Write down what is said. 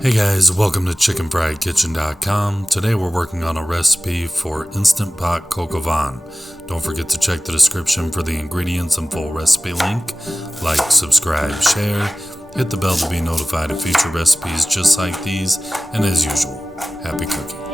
Hey guys, welcome to chickenfriedkitchen.com. Today we're working on a recipe for Instant Pot Coke Oh Vaughn. Don't forget to check the description for the ingredients and full recipe link. Like, subscribe, share, hit the bell to be notified of future recipes just like these, and as usual, happy cooking.